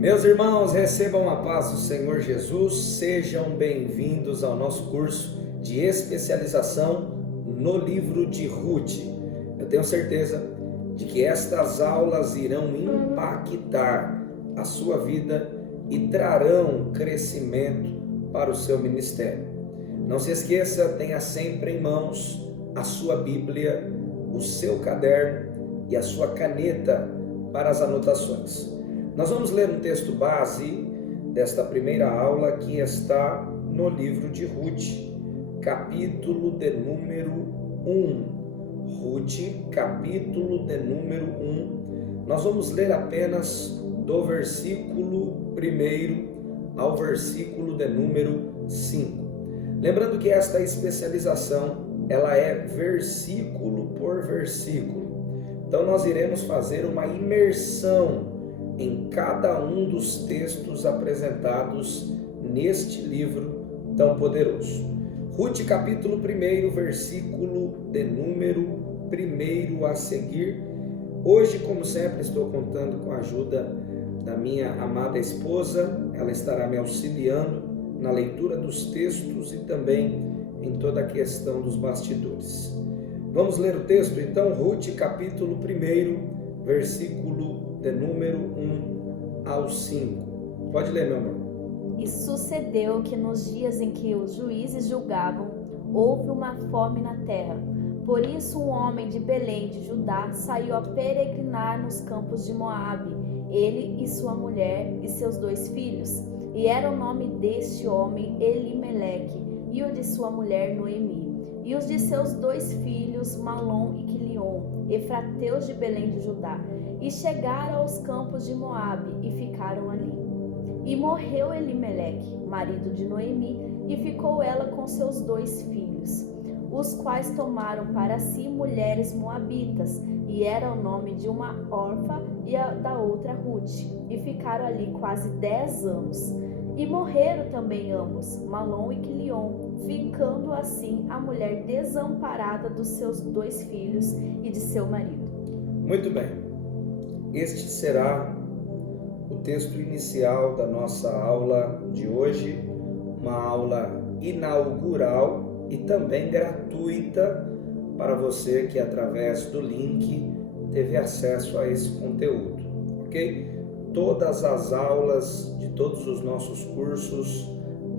Meus irmãos, recebam a paz do Senhor Jesus, sejam bem-vindos ao nosso curso de especialização no livro de Ruth. Eu tenho certeza de que estas aulas irão impactar a sua vida e trarão crescimento para o seu ministério. Não se esqueça, tenha sempre em mãos a sua Bíblia, o seu caderno e a sua caneta para as anotações. Nós vamos ler um texto base desta primeira aula que está no livro de Ruth, capítulo de número 1. Ruth, capítulo de número 1. Nós vamos ler apenas do versículo 1 ao versículo de número 5. Lembrando que esta especialização, ela é versículo por versículo. Então nós iremos fazer uma imersão em cada um dos textos apresentados neste livro tão poderoso. Ruth, capítulo 1, versículo de número 1 a seguir. Hoje, como sempre, estou contando com a ajuda da minha amada esposa. Ela estará me auxiliando na leitura dos textos e também em toda a questão dos bastidores. Vamos ler o texto, então, Ruth, capítulo 1, versículo de número 1 ao 5. Pode ler, meu amor. E sucedeu que nos dias em que os juízes julgavam, houve uma fome na terra. Por isso um homem de Belém de Judá saiu a peregrinar nos campos de Moabe, ele e sua mulher e seus 2 filhos. E era o nome deste homem Elimeleque, e o de sua mulher Noemi. E os de seus 2 filhos Malom e Quilion, efrateus de Belém de Judá. E chegaram aos campos de Moabe e ficaram ali. E morreu Elimeleque, marido de Noemi, e ficou ela com seus 2 filhos, os quais tomaram para si mulheres moabitas, e era o nome de uma Orfa e a da outra Ruth, e ficaram ali quase 10 anos. E morreram também ambos, Malom e Quilion, ficando assim a mulher desamparada dos seus 2 filhos e de seu marido. Muito bem. Este será o texto inicial da nossa aula de hoje, uma aula inaugural e também gratuita para você que através do link teve acesso a esse conteúdo, ok? Todas as aulas de todos os nossos cursos,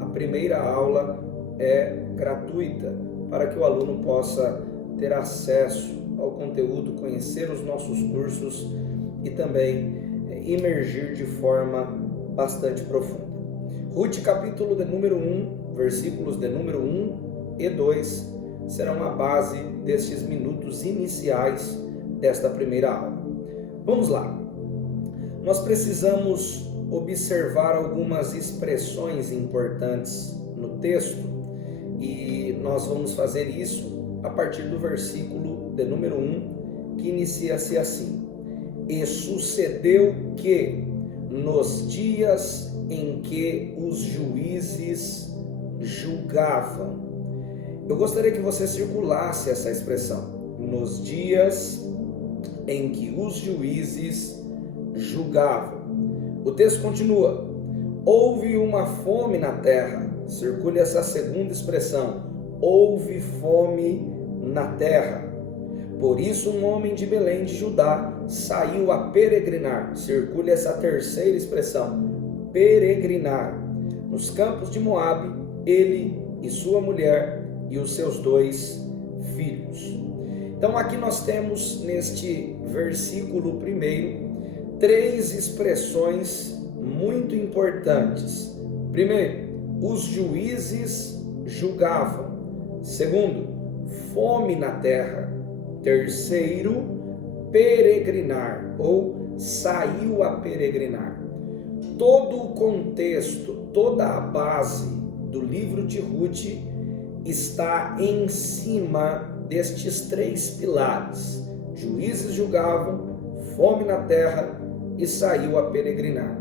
a primeira aula é gratuita para que o aluno possa ter acesso ao conteúdo, conhecer os nossos cursos e também imergir de forma bastante profunda. Ruth, capítulo de número 1, versículos de número 1 e 2, serão a base destes minutos iniciais desta primeira aula. Vamos lá. Nós precisamos observar algumas expressões importantes no texto e nós vamos fazer isso a partir do versículo de número 1, que inicia-se assim: E sucedeu que, nos dias em que os juízes julgavam. Eu gostaria que você circulasse essa expressão. Nos dias em que os juízes julgavam. O texto continua. Houve uma fome na terra. Circule essa segunda expressão. Houve fome na terra. Por isso um homem de Belém de Judá saiu a peregrinar. Circule essa terceira expressão, peregrinar. Nos campos de Moabe, ele e sua mulher e os seus 2 filhos. Então aqui nós temos neste versículo 1, 3 expressões muito importantes. Primeiro, os juízes julgavam. Segundo, fome na terra. Terceiro, peregrinar ou saiu a peregrinar. Todo o contexto, toda a base do livro de Ruth está em cima destes 3 pilares. Juízes julgavam, fome na terra e saiu a peregrinar.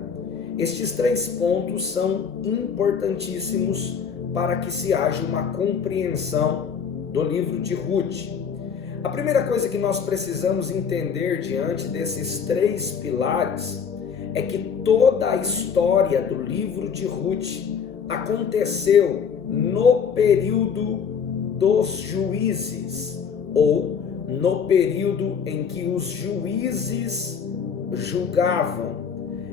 Estes 3 pontos são importantíssimos para que se haja uma compreensão do livro de Ruth. A primeira coisa que nós precisamos entender diante desses 3 pilares é que toda a história do livro de Ruth aconteceu no período dos juízes, ou no período em que os juízes julgavam.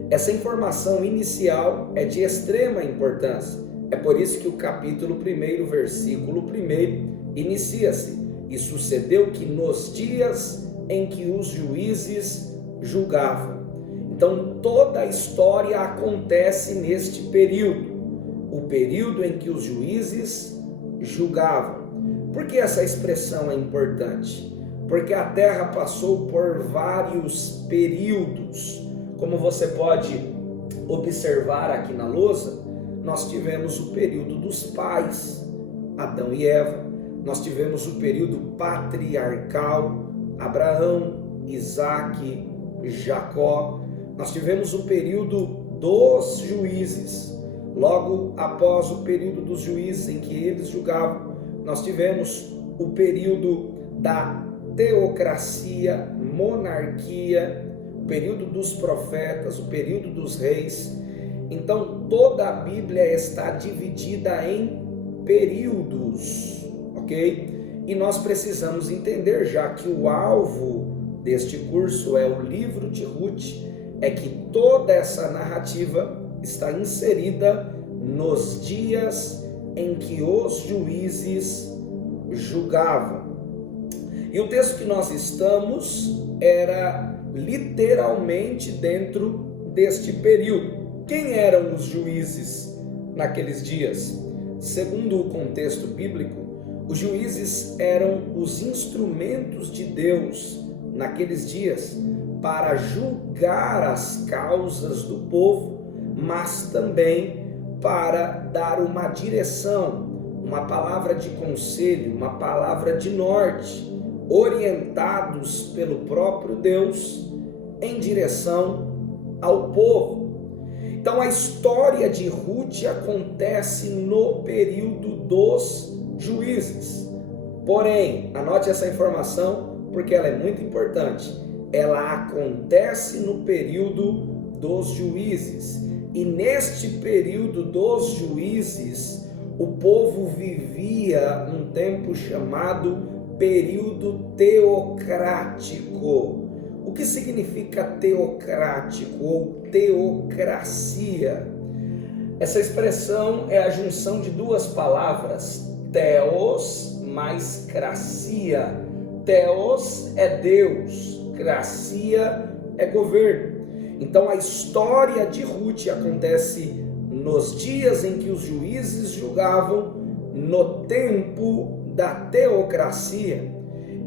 Essa informação inicial é de extrema importância. É por isso que o capítulo 1, versículo 1, inicia-se: e sucedeu que nos dias em que os juízes julgavam. Então toda a história acontece neste período, o período em que os juízes julgavam. Por que essa expressão é importante? Porque a terra passou por vários períodos. Como você pode observar aqui na lousa, nós tivemos o período dos pais, Adão e Eva. Nós tivemos o período patriarcal, Abraão, Isaque, Jacó. Nós tivemos o período dos juízes. Logo após o período dos juízes em que eles julgavam, nós tivemos o período da teocracia, monarquia, o período dos profetas, o período dos reis. Então toda a Bíblia está dividida em períodos, ok? E nós precisamos entender, já que o alvo deste curso é o livro de Ruth, é que toda essa narrativa está inserida nos dias em que os juízes julgavam. E o texto que nós estamos era literalmente dentro deste período. Quem eram os juízes naqueles dias? Segundo o contexto bíblico, os juízes eram os instrumentos de Deus naqueles dias para julgar as causas do povo, mas também para dar uma direção, uma palavra de conselho, uma palavra de norte, orientados pelo próprio Deus em direção ao povo. Então a história de Ruth acontece no período dos juízes. Porém, anote essa informação porque ela é muito importante. Ela acontece no período dos juízes. E neste período dos juízes, o povo vivia um tempo chamado período teocrático. O que significa teocrático ou teocracia? Essa expressão é a junção de duas palavras, theos mais cracia. Theos é Deus, cracia é governo. Então a história de Ruth acontece nos dias em que os juízes julgavam, no tempo da teocracia,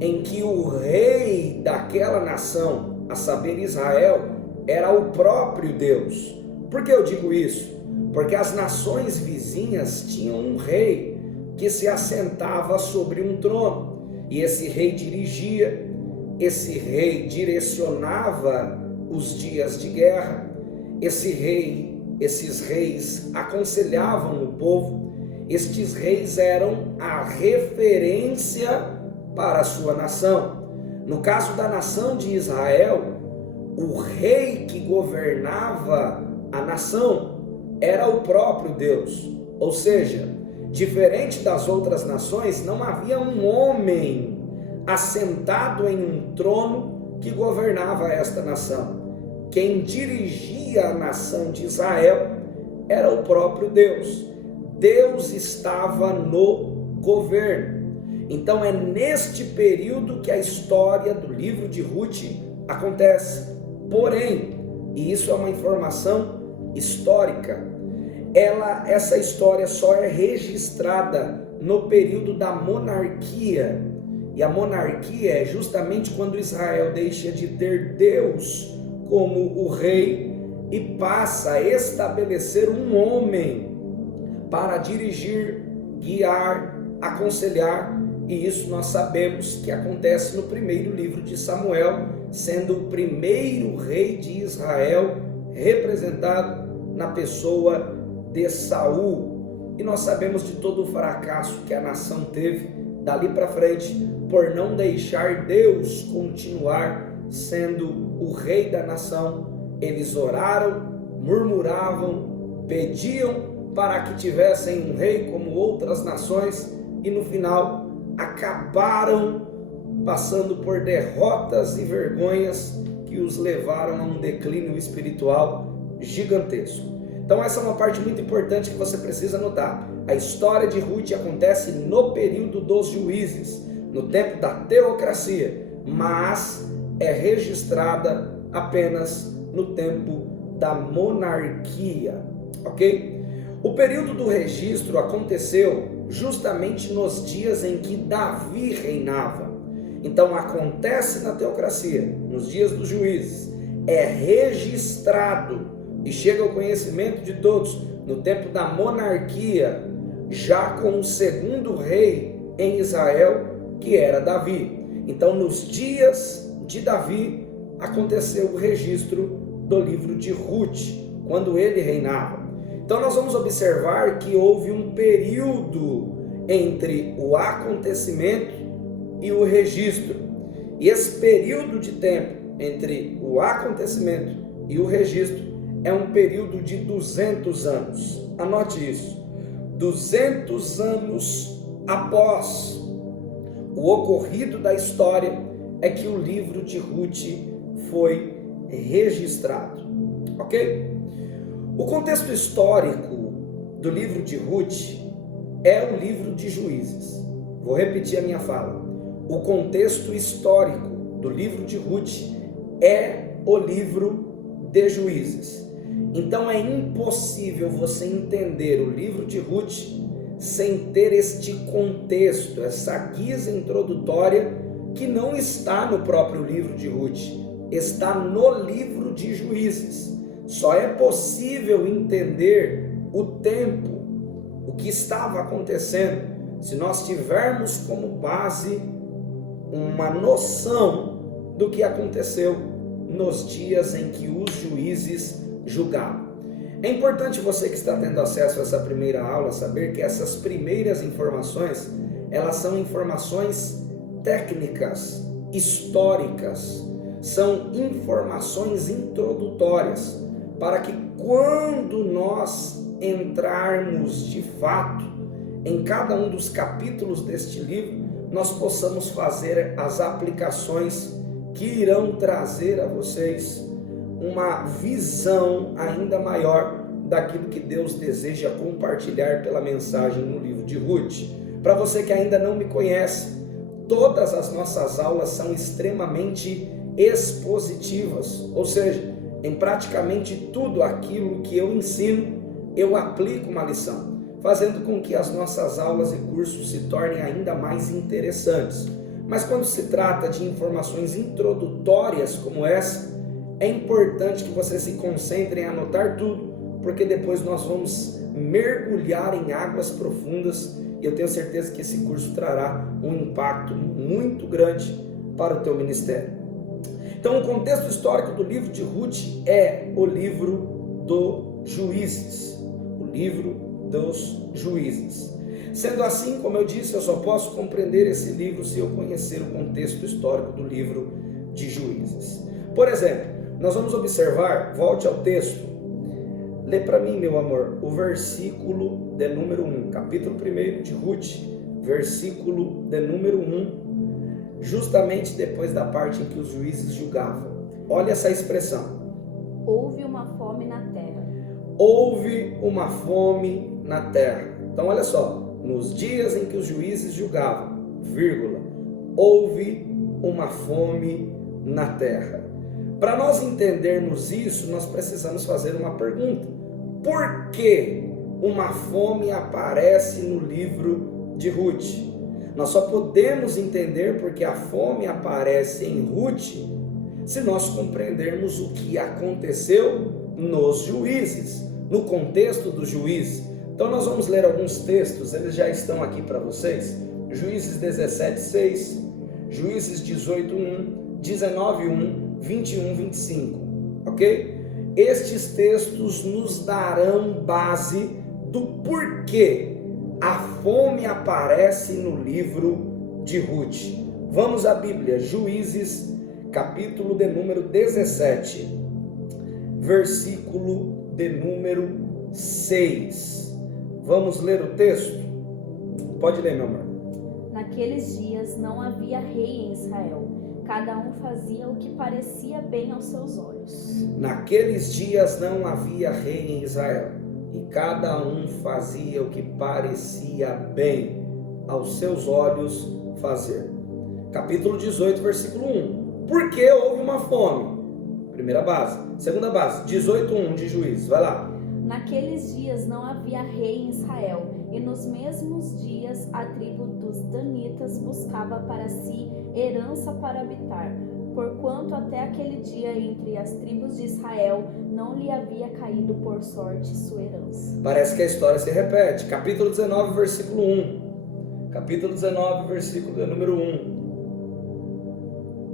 em que o rei daquela nação, a saber Israel, era o próprio Deus. Por que eu digo isso? Porque as nações vizinhas tinham um rei que se assentava sobre um trono, e esse rei dirigia, esse rei direcionava os dias de guerra, esses reis aconselhavam o povo. Estes reis eram a referência para a sua nação. No caso da nação de Israel, o rei que governava a nação era o próprio Deus. Ou seja, diferente das outras nações, não havia um homem assentado em um trono que governava esta nação. Quem dirigia a nação de Israel era o próprio Deus. Deus estava no governo. Então é neste período que a história do livro de Ruth acontece. Porém, e isso é uma informação histórica, essa história só é registrada no período da monarquia. E a monarquia é justamente quando Israel deixa de ter Deus como o rei e passa a estabelecer um homem para dirigir, guiar, aconselhar. E isso nós sabemos que acontece no primeiro livro de Samuel, sendo o primeiro rei de Israel representado na pessoa de Saul. E nós sabemos de todo o fracasso que a nação teve dali para frente, por não deixar Deus continuar sendo o rei da nação eles oraram, murmuravam, pediam para que tivessem um rei como outras nações e no final acabaram passando por derrotas e vergonhas que os levaram a um declínio espiritual gigantesco. Então essa é uma parte muito importante que você precisa notar. A história de Ruth acontece no período dos juízes, no tempo da teocracia, mas é registrada apenas no tempo da monarquia, ok? O período do registro aconteceu justamente nos dias em que Davi reinava. Então acontece na teocracia, nos dias dos juízes, é registrado e chega ao conhecimento de todos no tempo da monarquia, já com o segundo rei em Israel, que era Davi. Então nos dias de Davi aconteceu o registro do livro de Ruth, quando ele reinava. Então nós vamos observar que houve um período entre o acontecimento e o registro. E esse período de tempo entre o acontecimento e o registro é um período de 200 anos. Anote isso. 200 anos após o ocorrido da história é que o livro de Ruth foi registrado. Ok? O contexto histórico do livro de Ruth é o livro de Juízes. Vou repetir a minha fala. O contexto histórico do livro de Ruth é o livro de Juízes. Então é impossível você entender o livro de Ruth sem ter este contexto, essa guisa introdutória que não está no próprio livro de Ruth, está no livro de Juízes. Só é possível entender o tempo, o que estava acontecendo, se nós tivermos como base uma noção do que aconteceu nos dias em que os juízes julgavam. É importante você que está tendo acesso a essa primeira aula saber que essas primeiras informações, elas são informações técnicas, históricas, são informações introdutórias, para que quando nós entrarmos de fato em cada um dos capítulos deste livro, nós possamos fazer as aplicações que irão trazer a vocês uma visão ainda maior daquilo que Deus deseja compartilhar pela mensagem no livro de Ruth. Para você que ainda não me conhece, todas as nossas aulas são extremamente expositivas, ou seja, em praticamente tudo aquilo que eu ensino, eu aplico uma lição, fazendo com que as nossas aulas e cursos se tornem ainda mais interessantes. Mas quando se trata de informações introdutórias como essa, é importante que você se concentre em anotar tudo, porque depois nós vamos mergulhar em águas profundas e eu tenho certeza que esse curso trará um impacto muito grande para o teu ministério. Então, o contexto histórico do livro de Ruth é o livro dos Juízes, o livro dos Juízes. Sendo assim, como eu disse, eu só posso compreender esse livro se eu conhecer o contexto histórico do livro de Juízes. Por exemplo, nós vamos observar, volte ao texto, lê para mim, meu amor, o versículo de número 1, capítulo 1 de Ruth, versículo de número 1, justamente depois da parte em que os juízes julgavam. Olha essa expressão. Houve uma fome na terra. Houve uma fome na terra. Então olha só, nos dias em que os juízes julgavam, vírgula, houve uma fome na terra. Para nós entendermos isso, nós precisamos fazer uma pergunta. Por que uma fome aparece no livro de Ruth? Nós só podemos entender porque a fome aparece em Ruth se nós compreendermos o que aconteceu nos juízes, no contexto dos juízes. Então nós vamos ler alguns textos, eles já estão aqui para vocês. Juízes 17:6, Juízes 18:1, 19:1, 21, 25, ok? Estes textos nos darão base do porquê a fome aparece no livro de Ruth. Vamos à Bíblia, Juízes, capítulo de número 17. versículo de número 6. Vamos ler o texto? Pode ler, meu amor. Naqueles dias não havia rei em Israel. Cada um fazia o que parecia bem aos seus olhos. Naqueles dias não havia rei em Israel, e cada um fazia o que parecia bem aos seus olhos fazer. Capítulo 18, versículo 1. Por que houve uma fome? Primeira base. Segunda base, 18:1 de Juízes. Vai lá. Naqueles dias não havia rei em Israel, e nos mesmos dias a tribo dos danitas buscava para si herança para habitar, porquanto até aquele dia entre as tribos de Israel não lhe havia caído por sorte sua herança. Parece que a história se repete. Capítulo 19, versículo 1. Capítulo 19, versículo de número 1.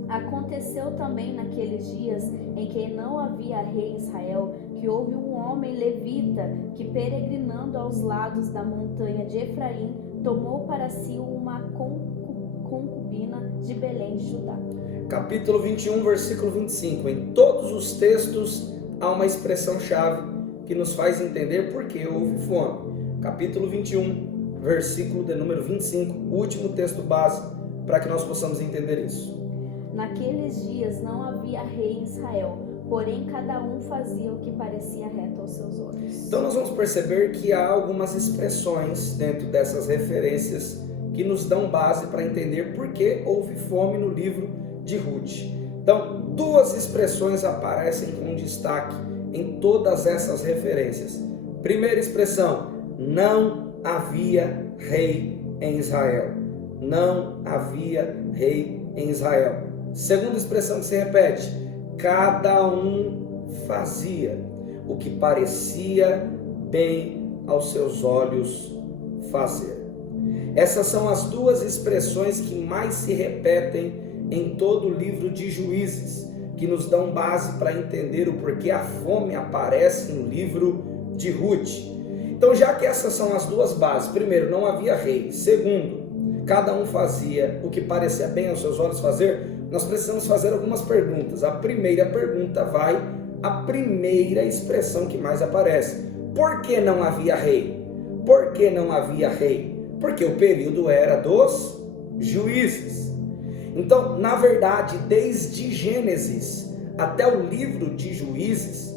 Aconteceu também naqueles dias em que não havia rei em Israel, que houve um homem levita que, peregrinando aos lados da montanha de Efraim, tomou para si uma concubina de Belém de Judá. Capítulo 21, versículo 25. Em todos os textos há uma expressão-chave que nos faz entender por que houve fome. Capítulo 21, versículo de número 25, o último texto base, para que nós possamos entender isso. Naqueles dias não havia rei em Israel, porém cada um fazia o que parecia reto aos seus olhos. Então nós vamos perceber que há algumas expressões dentro dessas referências que nos dão base para entender por que houve fome no livro de Ruth. Então, duas expressões aparecem com destaque em todas essas referências. Primeira expressão, não havia rei em Israel. Não havia rei em Israel. Segunda expressão que se repete, cada um fazia o que parecia bem aos seus olhos fazer. Essas são as duas expressões que mais se repetem em todo o livro de Juízes, que nos dão base para entender o porquê a fome aparece no livro de Ruth. Então, já que essas são as duas bases, primeiro, não havia rei. Segundo, cada um fazia o que parecia bem aos seus olhos fazer, nós precisamos fazer algumas perguntas. A primeira pergunta vai à primeira expressão que mais aparece. Por que não havia rei? Por que não havia rei? Porque o período era dos juízes. Então, na verdade, desde Gênesis até o livro de Juízes,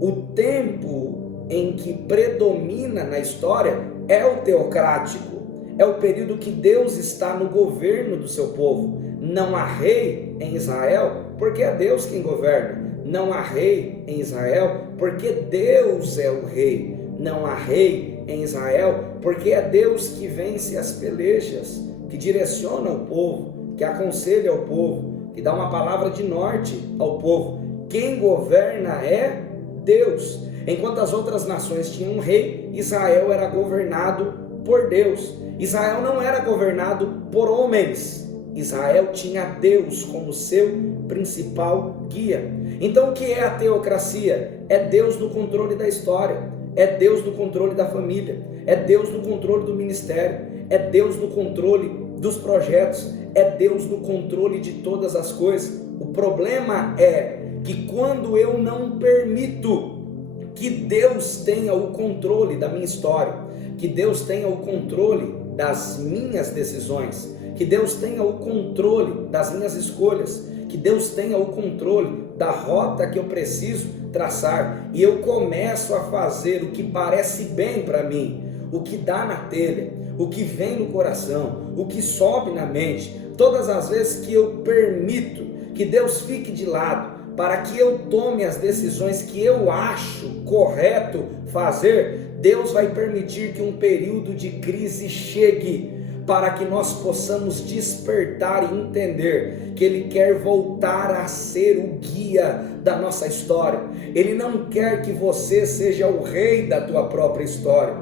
o tempo em que predomina na história é o teocrático. É o período que Deus está no governo do seu povo. Não há rei em Israel, porque é Deus quem governa. Não há rei em Israel, porque Deus é o rei. Não há rei em Israel, porque é Deus que vence as pelejas, que direciona o povo, que aconselha o povo, que dá uma palavra de norte ao povo. Quem governa é Deus. Enquanto as outras nações tinham um rei, Israel era governado por Deus. Israel não era governado por homens. Israel tinha Deus como seu principal guia. Então, o que é a teocracia? É Deus no controle da história, é Deus no controle da família, é Deus no controle do ministério, é Deus no controle dos projetos, é Deus no controle de todas as coisas. O problema é que quando eu não permito que Deus tenha o controle da minha história, que Deus tenha o controle das minhas decisões, que Deus tenha o controle das minhas escolhas, que Deus tenha o controle da rota que eu preciso traçar, e eu começo a fazer o que parece bem para mim, o que dá na telha, o que vem no coração, o que sobe na mente, todas as vezes que eu permito que Deus fique de lado, para que eu tome as decisões que eu acho correto fazer, Deus vai permitir que um período de crise chegue, para que nós possamos despertar e entender que Ele quer voltar a ser o guia da nossa história. Ele não quer que você seja o rei da tua própria história.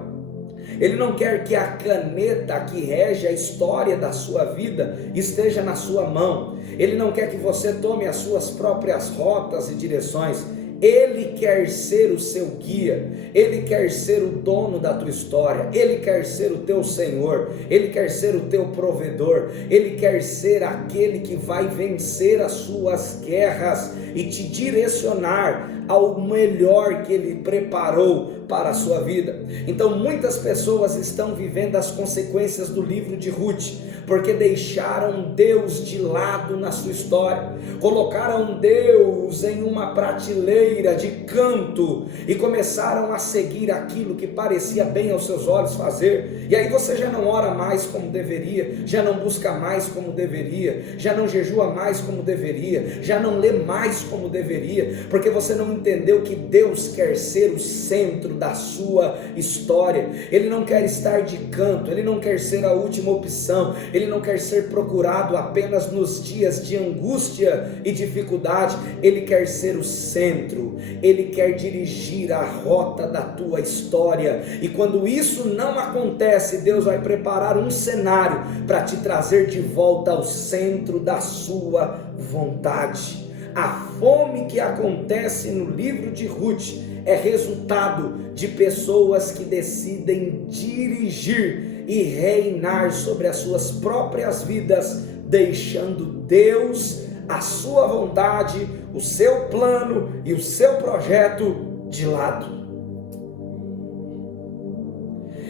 Ele não quer que a caneta que rege a história da sua vida esteja na sua mão. Ele não quer que você tome as suas próprias rotas e direções. Ele quer ser o seu guia, Ele quer ser o dono da tua história, Ele quer ser o teu Senhor, Ele quer ser o teu provedor, Ele quer ser aquele que vai vencer as suas guerras e te direcionar ao melhor que Ele preparou para a sua vida. Então muitas pessoas estão vivendo as consequências do livro de Ruth, porque deixaram Deus de lado na sua história, colocaram Deus em uma prateleira de canto e começaram a seguir aquilo que parecia bem aos seus olhos fazer, e aí você já não ora mais como deveria, já não busca mais como deveria, já não jejua mais como deveria, já não lê mais como deveria, porque você não entendeu que Deus quer ser o centro da sua história. Ele não quer estar de canto, Ele não quer ser a última opção, Ele não quer ser procurado apenas nos dias de angústia e dificuldade. Ele quer ser o centro, Ele quer dirigir a rota da tua história, e quando isso não acontece, Deus vai preparar um cenário para te trazer de volta ao centro da sua vontade. A fome que acontece no livro de Ruth é resultado de pessoas que decidem dirigir e reinar sobre as suas próprias vidas, deixando Deus, a sua vontade, o seu plano e o seu projeto de lado.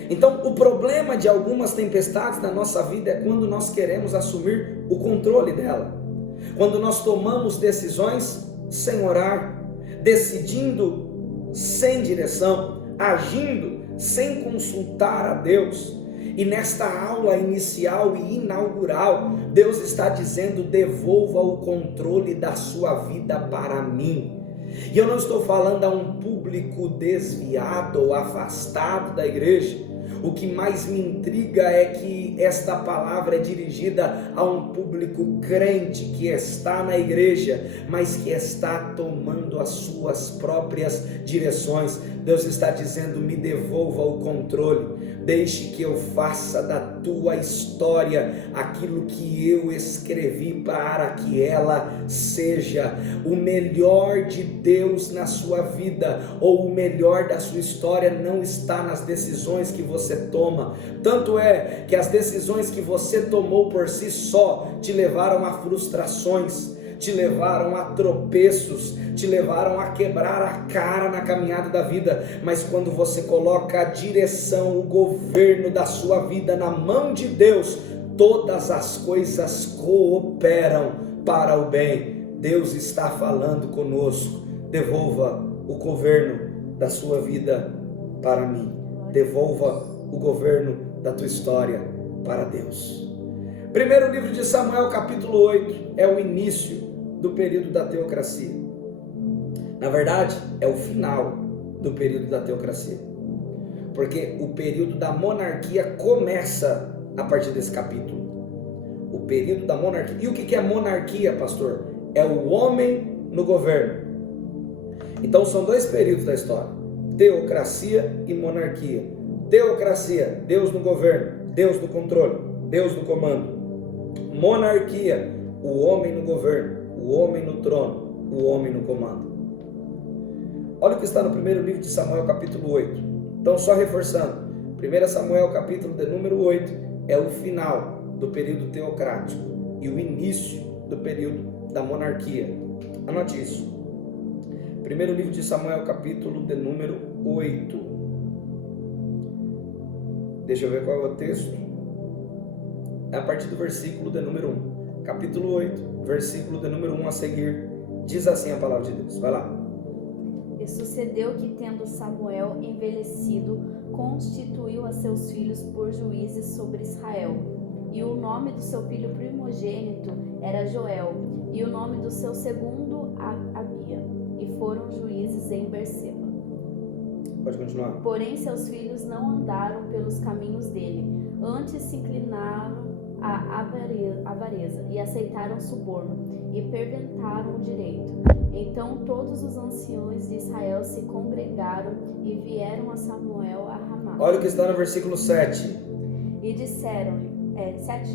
Então, o problema de algumas tempestades na nossa vida é quando nós queremos assumir o controle dela, quando nós tomamos decisões sem orar, decidindo sem direção, agindo sem consultar a Deus. E nesta aula inicial e inaugural, Deus está dizendo: devolva o controle da sua vida para mim. E eu não estou falando a um público desviado ou afastado da igreja. O que mais me intriga é que esta palavra é dirigida a um público crente que está na igreja, mas que está tomando as suas próprias direções. Deus está dizendo: me devolva o controle, deixe que eu faça da tua história aquilo que eu escrevi para que ela seja. O melhor de Deus na sua vida, ou o melhor da sua história, não está nas decisões que você toma. Tanto é que as decisões que você tomou por si só te levaram a frustrações, te levaram a tropeços, te levaram a quebrar a cara na caminhada da vida. Mas quando você coloca a direção, o governo da sua vida na mão de Deus, todas as coisas cooperam para o bem. Deus está falando conosco: devolva o governo da sua vida para mim, devolva o governo da tua história para Deus. Primeiro livro de Samuel, capítulo 8, é o início do período da teocracia. Na verdade, é o final do período da teocracia, porque o período da monarquia começa a partir desse capítulo. O período da monarquia. E o que é monarquia, pastor? É o homem no governo. Então são dois períodos da história: teocracia e monarquia. Teocracia, Deus no governo, Deus no controle, Deus no comando. Monarquia, o homem no governo, o homem no trono, o homem no comando. Olha o que está no primeiro livro de Samuel, capítulo 8. Então, só reforçando, 1 Samuel, capítulo de número 8, é o final do período teocrático e o início do período da monarquia. Anote isso. Primeiro livro de Samuel, capítulo de número 8. Deixa eu ver qual é o texto. É a partir do versículo de número 1. Capítulo 8, versículo de número 1 a seguir. Diz assim a palavra de Deus. Vai lá. E sucedeu que, tendo Samuel envelhecido, constituiu a seus filhos por juízes sobre Israel. E o nome do seu filho primogênito era Joel, e o nome do seu segundo Abia. E foram juízes em Berseba. Pode continuar. Porém seus filhos não andaram pelos caminhos dele, antes se inclinaram à avareza e aceitaram suborno e perventaram o direito. Então todos os anciões de Israel se congregaram e vieram a Samuel a Ramá. Olha o que está no versículo 7. E disseram-lhe, 7?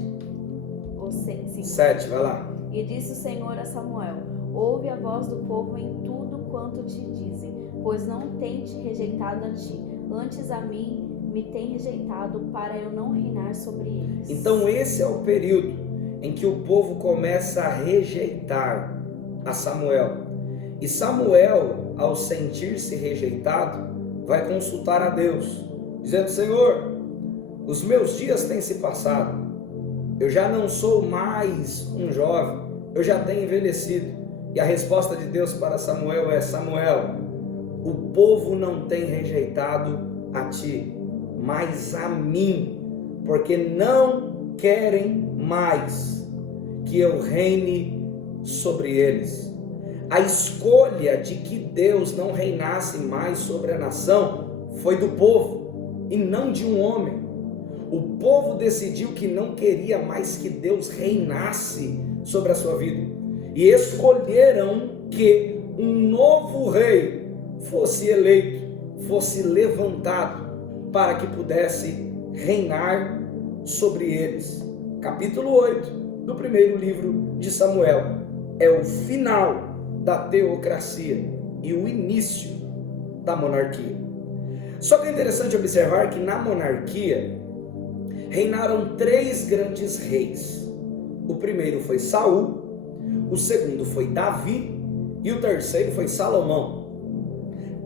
Ou 5? 7, vai lá. E disse o Senhor a Samuel: ouve a voz do povo em tudo quanto te dizem, pois não tem te rejeitado a ti, antes a mim me tem rejeitado, para eu não reinar sobre eles. Então esse é o período em que o povo começa a rejeitar a Samuel. E Samuel ao sentir-se rejeitado, vai consultar a Deus, dizendo: Senhor, os meus dias têm se passado, eu já não sou mais um jovem, eu já tenho envelhecido. E a resposta de Deus para Samuel é: Samuel, o povo não tem rejeitado a ti, mas a mim, porque não querem mais que eu reine sobre eles. A escolha de que Deus não reinasse mais sobre a nação foi do povo e não de um homem. O povo decidiu que não queria mais que Deus reinasse sobre a sua vida e escolheram que um novo rei fosse eleito, fosse levantado para que pudesse reinar sobre eles. Capítulo 8 do primeiro livro de Samuel é o final da teocracia e o início da monarquia. Só que é interessante observar que na monarquia reinaram 3 grandes reis. O primeiro foi Saul, o segundo foi Davi e o terceiro foi Salomão.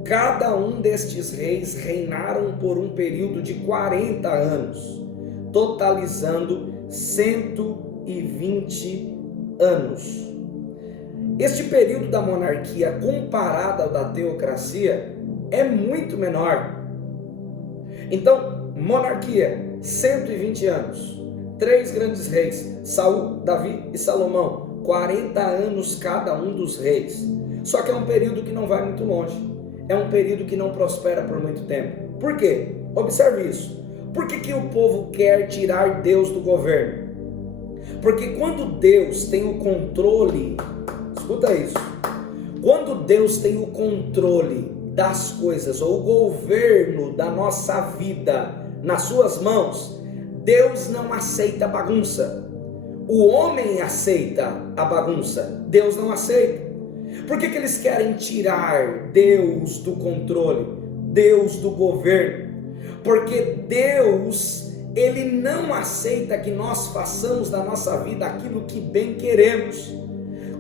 Cada um destes reis reinaram por um período de 40 anos, totalizando 120 anos. Este período da monarquia comparado ao da teocracia é muito menor. Então, monarquia, 120 anos, 3 grandes reis, Saul, Davi e Salomão, 40 anos cada um dos reis. Só que é um período que não vai muito longe, é um período que não prospera por muito tempo. Por quê? Observe isso. Por que o povo quer tirar Deus do governo? Porque quando Deus tem o controle, escuta isso, quando Deus tem o controle das coisas, ou o governo da nossa vida nas suas mãos, Deus não aceita bagunça. O homem aceita a bagunça, Deus não aceita. Por que eles querem tirar Deus do controle, Deus do governo? Porque Deus, Ele não aceita que nós façamos da nossa vida aquilo que bem queremos.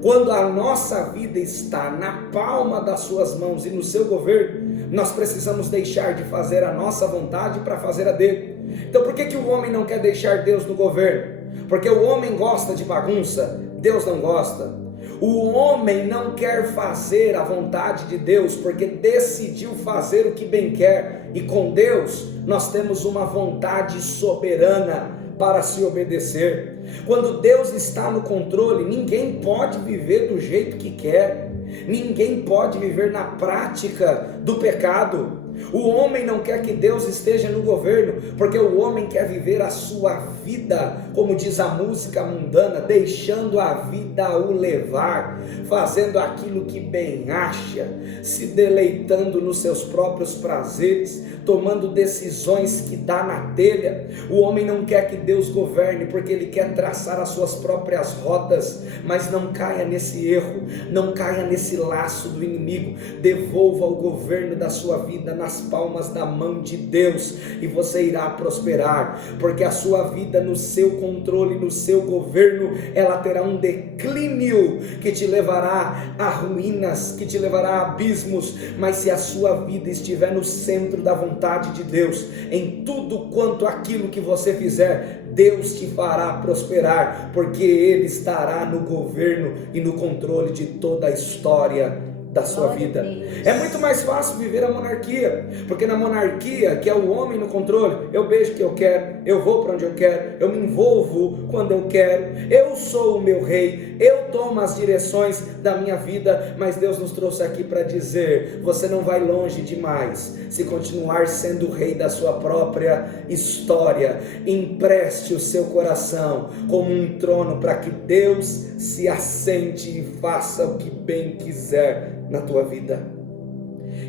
Quando a nossa vida está na palma das suas mãos e no seu governo, nós precisamos deixar de fazer a nossa vontade para fazer a dele. Então por que o homem não quer deixar Deus no governo? Porque o homem gosta de bagunça, Deus não gosta. O homem não quer fazer a vontade de Deus porque decidiu fazer o que bem quer, e com Deus nós temos uma vontade soberana para se obedecer. Quando Deus está no controle, ninguém pode viver do jeito que quer, ninguém pode viver na prática do pecado. O homem não quer que Deus esteja no governo, porque o homem quer viver a sua vida, como diz a música mundana, deixando a vida o levar, fazendo aquilo que bem acha, se deleitando nos seus próprios prazeres, tomando decisões que dá na telha. O homem não quer que Deus governe, porque ele quer traçar as suas próprias rotas, mas não caia nesse erro, não caia nesse laço do inimigo. Devolva o governo da sua vida nas palmas da mão de Deus e você irá prosperar, porque a sua vida no seu controle, no seu governo, ela terá um declínio que te levará a ruínas, que te levará a abismos. Mas se a sua vida estiver no centro da vontade de Deus, em tudo quanto aquilo que você fizer, Deus te fará prosperar, porque Ele estará no governo e no controle de toda a história da sua vida. É muito mais fácil viver a monarquia, porque na monarquia, que é o homem no controle, eu beijo o que eu quero, eu vou para onde eu quero, eu me envolvo quando eu quero, eu sou o meu rei, eu tomo as direções da minha vida. Mas Deus nos trouxe aqui para dizer: você não vai longe demais se continuar sendo o rei da sua própria história. Empreste o seu coração como um trono para que Deus se assente e faça o que bem quiser na tua vida.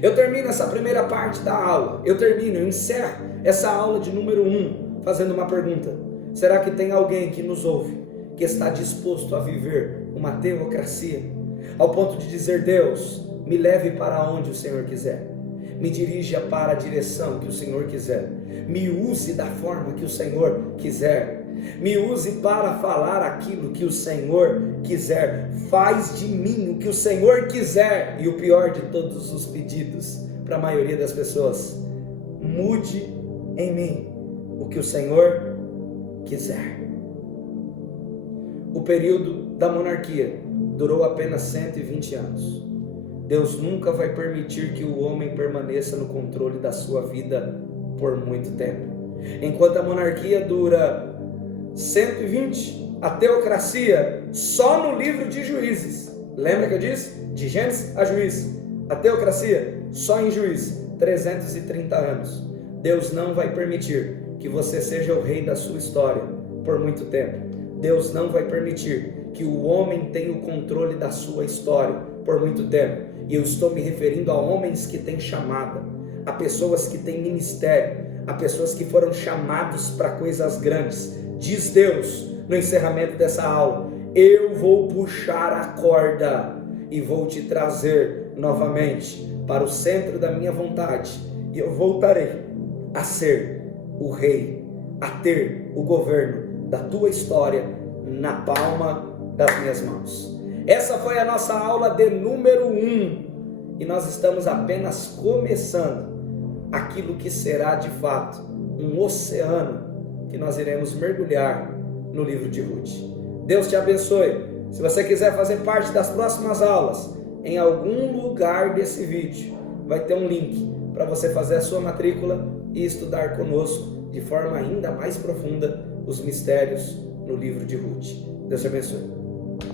Eu termino essa primeira parte da aula, eu encerro essa aula de número 1 fazendo uma pergunta: será que tem alguém que nos ouve que está disposto a viver uma teocracia, ao ponto de dizer: Deus, me leve para onde o Senhor quiser, me dirija para a direção que o Senhor quiser, me use da forma que o Senhor quiser? Me use para falar aquilo que o Senhor quiser. Faz de mim o que o Senhor quiser. E o pior de todos os pedidos para a maioria das pessoas: mude em mim o que o Senhor quiser. O período da monarquia durou apenas 120 anos. Deus nunca vai permitir que o homem permaneça no controle da sua vida por muito tempo. Enquanto a monarquia dura 120, a teocracia só no livro de Juízes. Lembra que eu disse? De Gênesis a Juízes. A teocracia só em Juízes, 330 anos. Deus não vai permitir que você seja o rei da sua história por muito tempo. Deus não vai permitir que o homem tenha o controle da sua história por muito tempo. E eu estou me referindo a homens que têm chamada, a pessoas que têm ministério, a pessoas que foram chamados para coisas grandes. Diz Deus no encerramento dessa aula: eu vou puxar a corda e vou te trazer novamente para o centro da minha vontade, e eu voltarei a ser o rei, a ter o governo da tua história na palma das minhas mãos. Essa foi a nossa aula de número 1, e nós estamos apenas começando aquilo que será de fato um oceano que nós iremos mergulhar no livro de Ruth. Deus te abençoe. Se você quiser fazer parte das próximas aulas, em algum lugar desse vídeo vai ter um link para você fazer a sua matrícula e estudar conosco de forma ainda mais profunda os mistérios no livro de Ruth. Deus te abençoe.